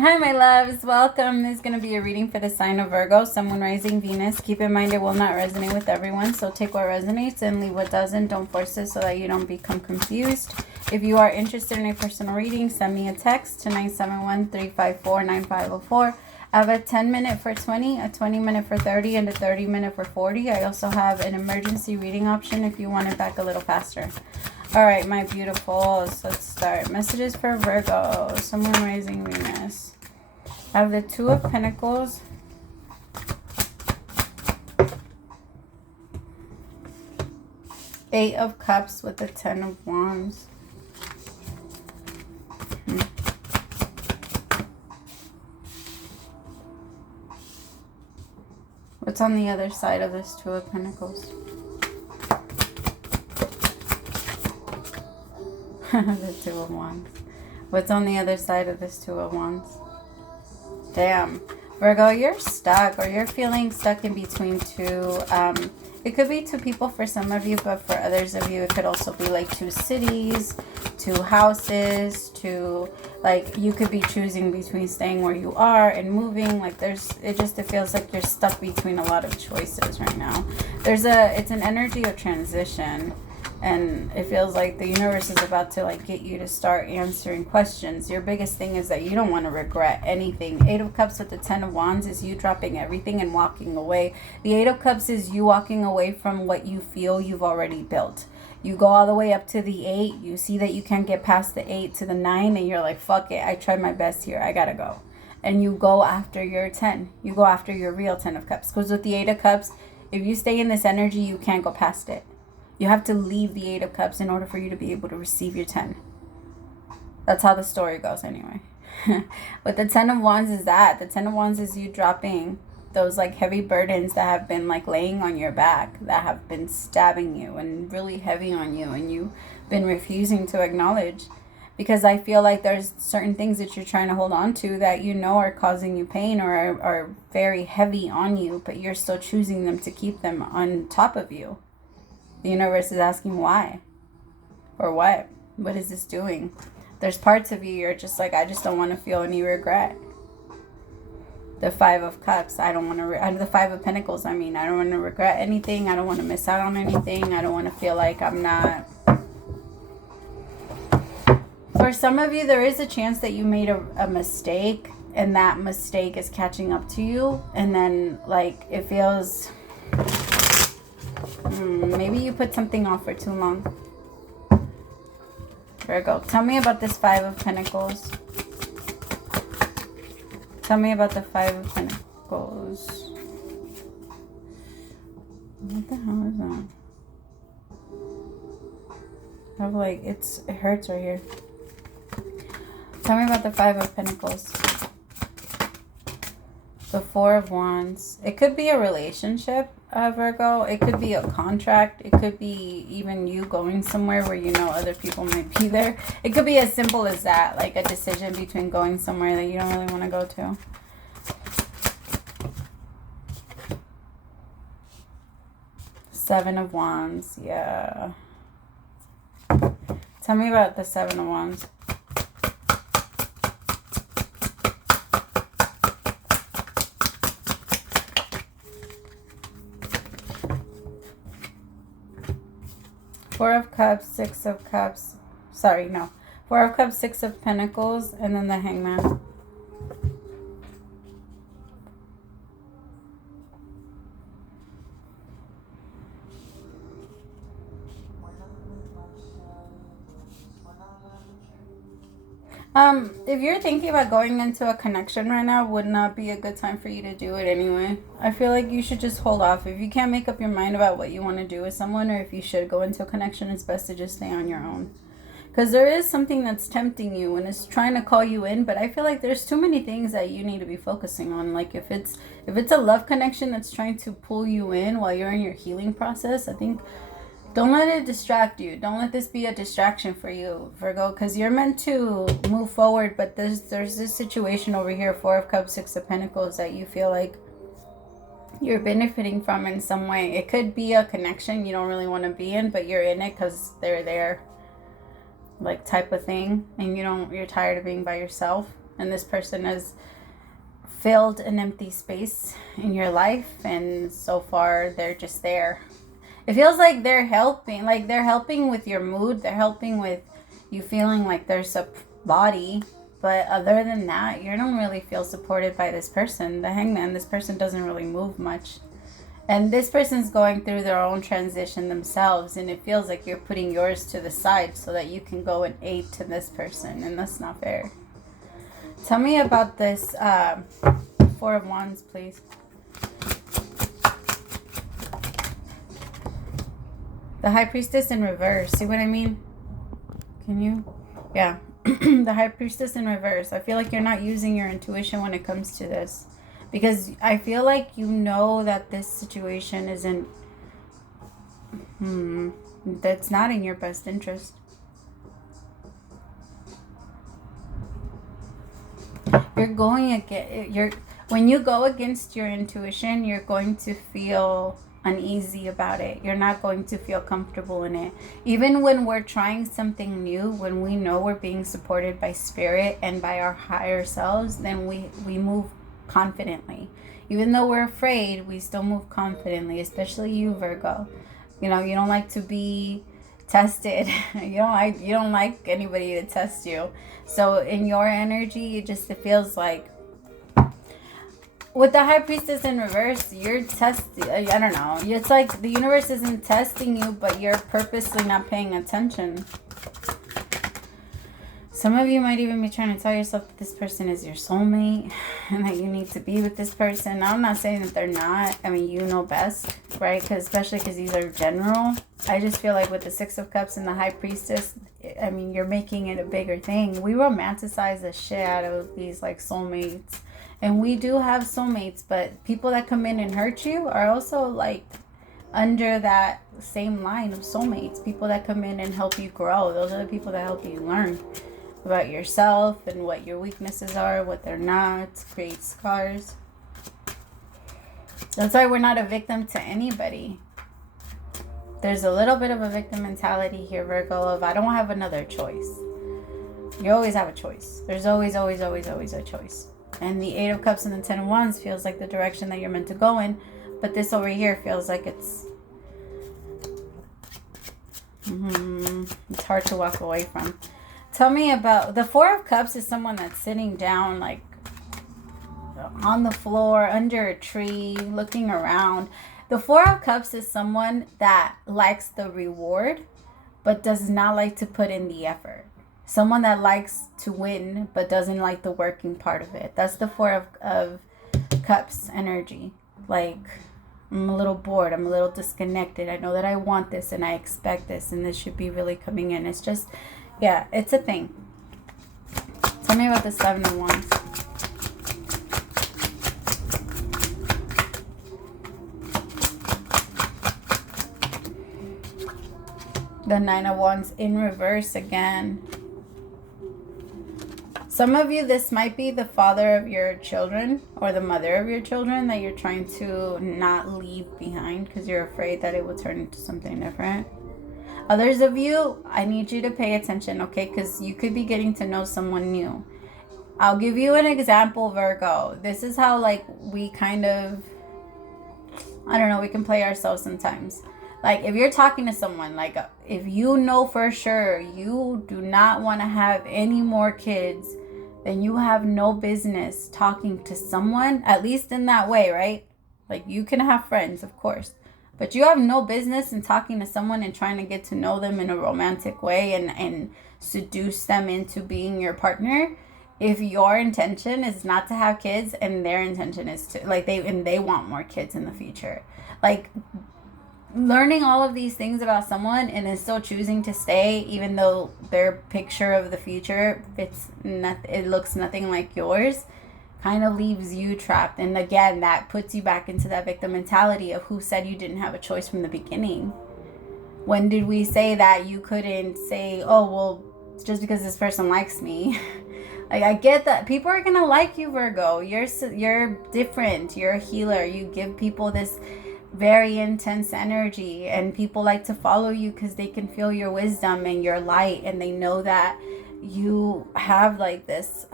Hi, my loves. Welcome. This is going to be a reading for the sign of Virgo, Sun, Moon, Rising, Venus. Keep in mind it will not resonate with everyone, so take what resonates and leave what doesn't. Don't force it so that you don't become confused. If you are interested in a personal reading, send me a text to 971-354-9504. I have a 10-minute for 20, a 20-minute for 30, and a 30-minute for 40. I also have an emergency reading option if you want it back a little faster. All right, my beautifuls, let's start. Messages for Virgo, Sun, Moon, Rising, Venus. I have the Two of Pentacles, Eight of Cups with the 10 of Wands. What's on the other side of this Two of Pentacles? The Two of Wands. What's on the other side of this Two of Wands? Damn. Virgo, you're stuck, or you're feeling stuck in between two. It could be two people for some of you, but for others of you, it could also be like two cities, two houses, two, like you could be choosing between staying where you are and moving. Like it feels like you're stuck between a lot of choices right now. It's an energy of transition. And it feels like the universe is about to like get you to start answering questions. Your biggest thing is that you don't want to regret anything. Eight of Cups with the 10 of Wands is you dropping everything and walking away. The Eight of Cups is you walking away from what you feel you've already built. You go all the way up to the 8. You see that you can't get past the 8 to the 9. And you're like, fuck it. I tried my best here. I gotta go. And you go after your 10. You go after your real 10 of Cups. Because with the 8 of Cups, if you stay in this energy, you can't go past it. You have to leave the 8 of Cups in order for you to be able to receive your 10. That's how the story goes anyway. But the 10 of Wands is that. The 10 of Wands is you dropping those like heavy burdens that have been like laying on your back, that have been stabbing you and really heavy on you, and you've been refusing to acknowledge. Because I feel like there's certain things that you're trying to hold on to that you know are causing you pain or are very heavy on you, but you're still choosing them to keep them on top of you. The universe is asking why or what? What is this doing? There's parts of you you're just like, I just don't want to feel any regret. The Five of Cups, I don't want to, the Five of Pentacles, I don't want to regret anything. I don't want to miss out on anything. I don't want to feel like I'm not. For some of you, there is a chance that you made a mistake and that mistake is catching up to you. And then like it feels... maybe you put something off for too long. Virgo, tell me about this Five of Pentacles. Tell me about the Five of Pentacles. What the hell is that? I have like, it hurts right here. Tell me about the Five of Pentacles. The Four of Wands. It could be a relationship, Virgo. It could be a contract. It could be even you going somewhere where you know other people might be there. It could be as simple as that, like a decision between going somewhere that you don't really want to go to. Seven of Wands. Yeah. Tell me about the Seven of Wands. Four of Cups, Six of Cups. Sorry, no. Four of Cups, Six of Pentacles, and then the Hangman. If you're thinking about going into a connection right now, would not be a good time for you to do it anyway. I feel like you should just hold off. If you can't make up your mind about what you want to do with someone, or if you should go into a connection, it's best to just stay on your own. Because there is something that's tempting you and it's trying to call you in, but I feel like there's too many things that you need to be focusing on. Like if it's a love connection that's trying to pull you in while you're in your healing process, I think don't let it distract you. Don't let this be a distraction for you, Virgo, because you're meant to move forward. But there's this situation over here, Four of Cups, Six of Pentacles, that you feel like you're benefiting from in some way. It could be a connection you don't really want to be in, but you're in it because they're there, like type of thing, and you're tired of being by yourself. and this person has filled an empty space in your life, and so far they're just there. It feels like they're helping with your mood. They're helping with you feeling like there's a body. But other than that, you don't really feel supported by this person. The Hangman, this person doesn't really move much. And this person's going through their own transition themselves. And it feels like you're putting yours to the side so that you can go and aid to this person. And that's not fair. Tell me about this Four of Wands, please. The High Priestess in reverse. See what I mean? Can you? Yeah. The High Priestess in reverse. I feel like you're not using your intuition when it comes to this. Because I feel like you know that this situation isn't... that's not in your best interest. When you go against your intuition, you're going to feel uneasy about it. You're not going to feel comfortable in it. Even when we're trying something new, when we know we're being supported by spirit and by our higher selves, then we move confidently. Even though we're afraid, we still move confidently, especially you, Virgo. You know, you don't like to be tested. You don't like anybody to test you. So in your energy, it feels like with the High Priestess in reverse, you're testing. I don't know. It's like the universe isn't testing you, but you're purposely not paying attention. Some of you might even be trying to tell yourself that this person is your soulmate and that you need to be with this person. Now, I'm not saying that they're not. I mean, you know best, right? Especially because these are general. I just feel like with the Six of Cups and the High Priestess, I mean, you're making it a bigger thing. We romanticize the shit out of these like soulmates. And we do have soulmates, but people that come in and hurt you are also like under that same line of soulmates. People that come in and help you grow. Those are the people that help you learn about yourself and what your weaknesses are, what they're not, create scars. That's why we're not a victim to anybody. There's a little bit of a victim mentality here, Virgo, of I don't have another choice. You always have a choice. There's always, always, always, always a choice. And the Eight of Cups and the Ten of Wands feels like the direction that you're meant to go in. But this over here feels like it's hard to walk away from. Tell me about... The Four of Cups is someone that's sitting down, like, on the floor, under a tree, looking around. The Four of Cups is someone that likes the reward, but does not like to put in the effort. Someone that likes to win, but doesn't like the working part of it. That's the Four of Cups energy. Like, I'm a little bored. I'm a little disconnected. I know that I want this and I expect this and this should be really coming in. It's just, yeah, it's a thing. Tell me about the Seven of Wands. The Nine of Wands in reverse again. Some of you, this might be the father of your children or the mother of your children that you're trying to not leave behind because you're afraid that it will turn into something different. Others of you, I need you to pay attention, okay? Because you could be getting to know someone new. I'll give you an example, Virgo. This is how, like, we kind of, I don't know, we can play ourselves sometimes. Like, if you're talking to someone, like, if you know for sure you do not want to have any more kids, then you have no business talking to someone, at least in that way, right? Like, you can have friends, of course, but you have no business in talking to someone and trying to get to know them in a romantic way and seduce them into being your partner if your intention is not to have kids and their intention is to, like, they want more kids in the future. Like, learning all of these things about someone and then still choosing to stay even though their picture of the future it looks nothing like yours, kind of leaves you trapped. And again, that puts you back into that victim mentality of who said you didn't have a choice from the beginning. When did we say that you couldn't say, oh, well, just because this person likes me? Like, I get that people are gonna like you, Virgo. You're different. You're a healer. You give people this very intense energy, and people like to follow you because they can feel your wisdom and your light, and they know that you have like this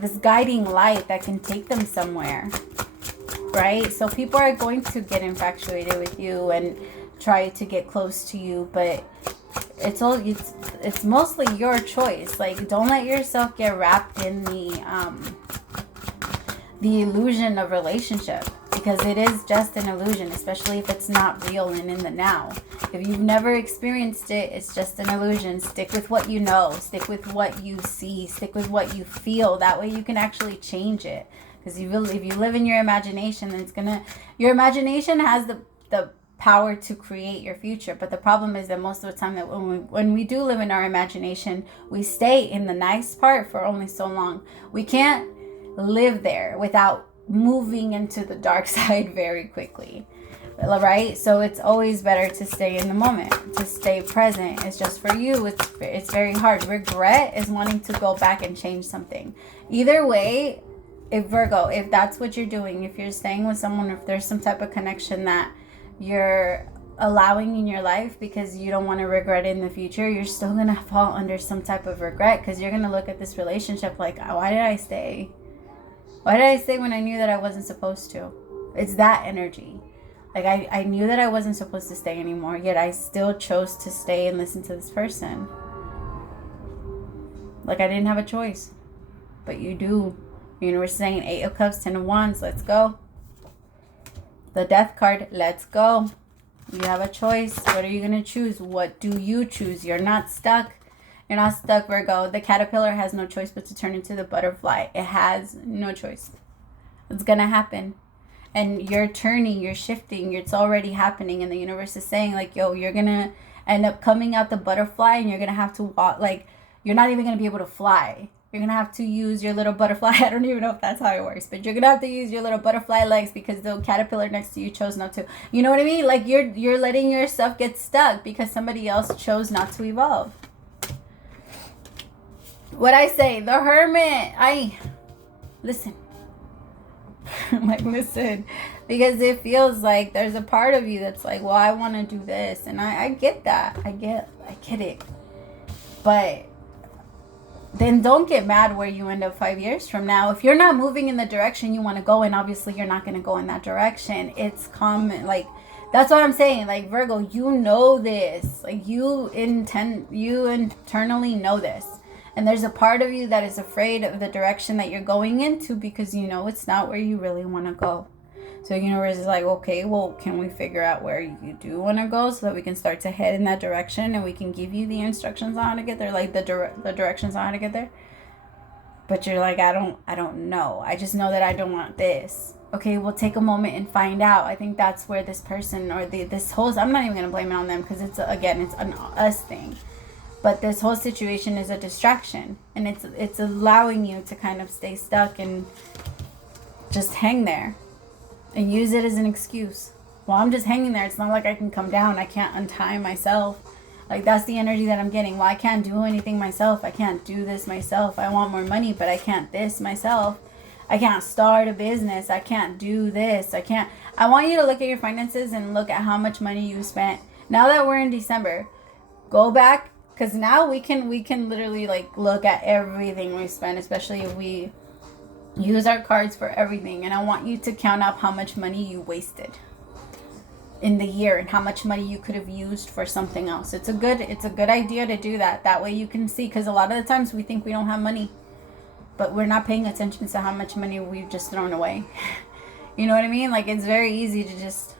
this guiding light that can take them somewhere, right? So people are going to get infatuated with you and try to get close to you, but it's mostly your choice. Like, don't let yourself get wrapped in the illusion of relationship, because it is just an illusion, especially if it's not real and in the now. If you've never experienced it, it's just an illusion. Stick with what you know. Stick with what you see. Stick with what you feel. That way you can actually change it. Because if you live in your imagination, then your imagination has the power to create your future. But the problem is that most of the time that when we do live in our imagination, we stay in the nice part for only so long. We can't live there without moving into the dark side very quickly, right? So it's always better to stay in the moment, to stay present. It's just for you, it's very hard. Regret is wanting to go back and change something. Either way, if that's what you're doing, if you're staying with someone, if there's some type of connection that you're allowing in your life because you don't want to regret it in the future, you're still going to fall under some type of regret, because you're going to look at this relationship like, why did I stay? Why did I stay when I knew that I wasn't supposed to? It's that energy. Like, I knew that I wasn't supposed to stay anymore, yet I still chose to stay and listen to this person. Like, I didn't have a choice. But you do. The universe is saying 8 of Cups, 10 of Wands, let's go. The Death card, let's go. You have a choice. What are you going to choose? What do you choose? You're not stuck. You're not stuck, Virgo. The caterpillar has no choice but to turn into the butterfly. It has no choice. It's going to happen. And you're turning, you're shifting, it's already happening. And the universe is saying, like, yo, you're going to end up coming out the butterfly, and you're going to have to walk, like, you're not even going to be able to fly. You're going to have to use your little butterfly. I don't even know if that's how it works, but you're going to have to use your little butterfly legs because the caterpillar next to you chose not to. You know what I mean? Like, you're letting yourself get stuck because somebody else chose not to evolve. What I say, the Hermit, listen. Like, listen, because it feels like there's a part of you that's like, well, I want to do this, and I get that. I get it. But then don't get mad where you end up 5 years from now. If you're not moving in the direction you want to go, and obviously you're not going to go in that direction, it's common. Like, that's what I'm saying. Like, Virgo, you know this. Like, you internally know this. And there's a part of you that is afraid of the direction that you're going into because you know it's not where you really want to go. So the universe is like, okay, well, can we figure out where you do want to go so that we can start to head in that direction, and we can give you the instructions on how to get there, like the directions on how to get there. But you're like, I don't know. I just know that I don't want this. Okay, we'll take a moment and find out. I think that's where this person or this whole, I'm not even going to blame it on them because it's an us thing. But this whole situation is a distraction, and it's allowing you to kind of stay stuck and just hang there and use it as an excuse. Well, I'm just hanging there. It's not like I can come down. I can't untie myself. Like, that's the energy that I'm getting. Well, I can't do anything myself. I can't do this myself. I want more money, but I can't this myself. I can't start a business. I can't do this. I want you to look at your finances and look at how much money you spent. Now that we're in December, go back. Because now we can literally, like, look at everything we spend, especially if we use our cards for everything. And I want you to count up how much money you wasted in the year and how much money you could have used for something else. It's a good idea to do that. That way you can see, because a lot of the times we think we don't have money, but we're not paying attention to how much money we've just thrown away. You know what I mean? Like, it's very easy to just,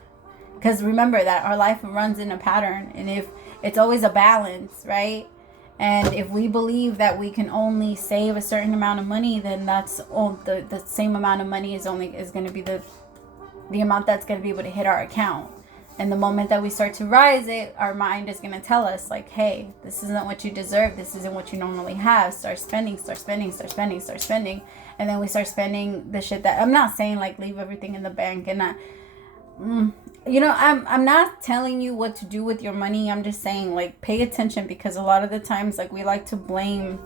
because remember that our life runs in a pattern, and if it's always a balance, right? And if we believe that we can only save a certain amount of money, then that's all the same amount of money is going to be the amount that's going to be able to hit our account. And the moment that we start to rise it, our mind is going to tell us, like, hey, this isn't what you deserve. This isn't what you normally have. Start spending. And then we start spending the shit that, I'm not saying, like, leave everything in the bank and not, I'm not telling you what to do with your money. I'm just saying, like, pay attention, because a lot of the times, like, we like to blame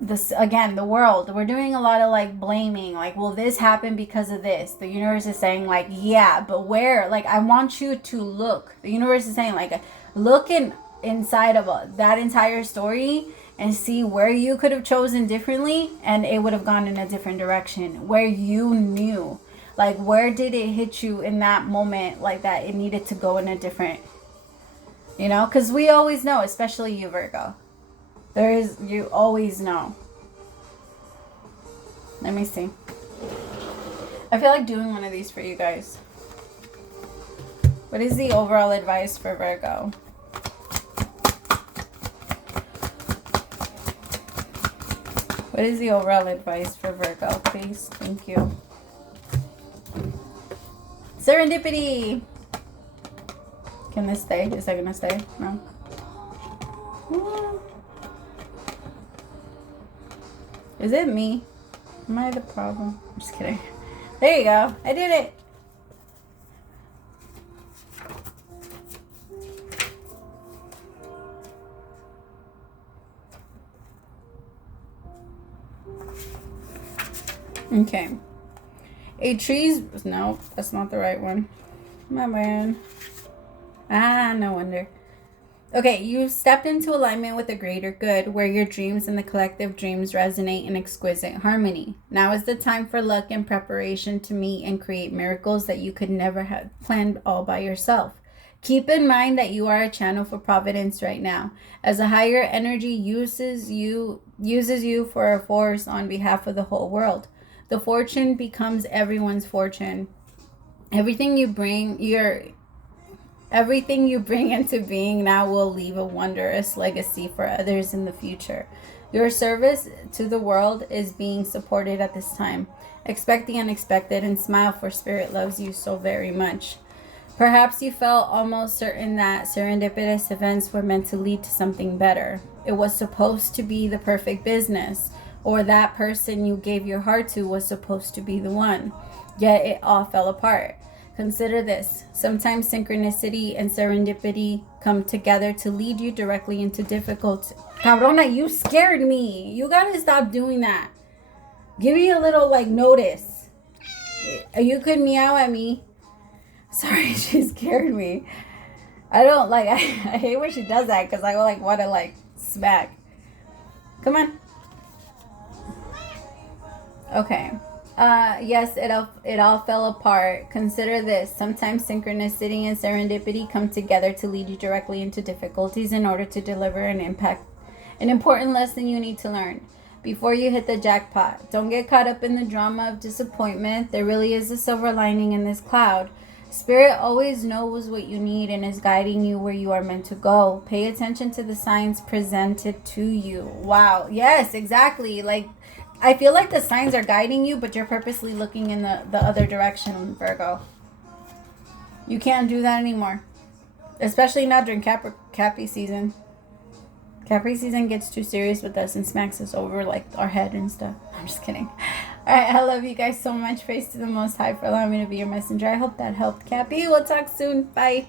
this, again, the world. We're doing a lot of, like, blaming, like, well, this happened because of this. The universe is saying, like, yeah, but where? Like, I want you to look. The universe is saying, like, look inside of that entire story and see where you could have chosen differently and it would have gone in a different direction, where you knew, like, where did it hit you in that moment, like that it needed to go in a different, you know, because we always know, especially you, Virgo. You always know. Let me see. I feel like doing one of these for you guys. What is the overall advice for Virgo? What is the overall advice for Virgo, please? Thank you. Serendipity. Can this stay? Is that going to stay? No. Is it me? Am I the problem? I'm just kidding. There you go. I did it. Okay. A tree's... No, that's not the right one. My man. No wonder. Okay, you stepped into alignment with the greater good, where your dreams and the collective dreams resonate in exquisite harmony. Now is the time for luck and preparation to meet and create miracles that you could never have planned all by yourself. Keep in mind that you are a channel for providence right now, as a higher energy uses you for a force on behalf of the whole world. The fortune becomes everyone's fortune. Everything you bring into being now will leave a wondrous legacy for others in the future. Your service to the world is being supported at this time. Expect the unexpected and smile, for Spirit loves you so very much. Perhaps you felt almost certain that serendipitous events were meant to lead to something better. It was supposed to be the perfect business, or that person you gave your heart to was supposed to be the one. Yet it all fell apart. Consider this. Sometimes synchronicity and serendipity come together to lead you directly into difficulty. Cabrona, you scared me. You gotta stop doing that. Give me a little, like, notice. You could meow at me. Sorry, she scared me. I hate when she does that, because I want to, like, smack. Come on. Okay. Yes, it all fell apart. Consider this. Sometimes synchronicity and serendipity come together to lead you directly into difficulties in order to deliver an important lesson you need to learn before you hit the jackpot. Don't get caught up in the drama of disappointment. There really is a silver lining in this cloud. Spirit always knows what you need and is guiding you where you are meant to go. Pay attention to the signs presented to you. Wow. Yes, exactly. Like, I feel like the signs are guiding you, but you're purposely looking in the other direction, Virgo. You can't do that anymore. Especially not during Capri season. Capri season gets too serious with us and smacks us over, like, our head and stuff. I'm just kidding. Alright, I love you guys so much. Praise to the Most High for allowing me to be your messenger. I hope that helped, Cappy. We'll talk soon. Bye.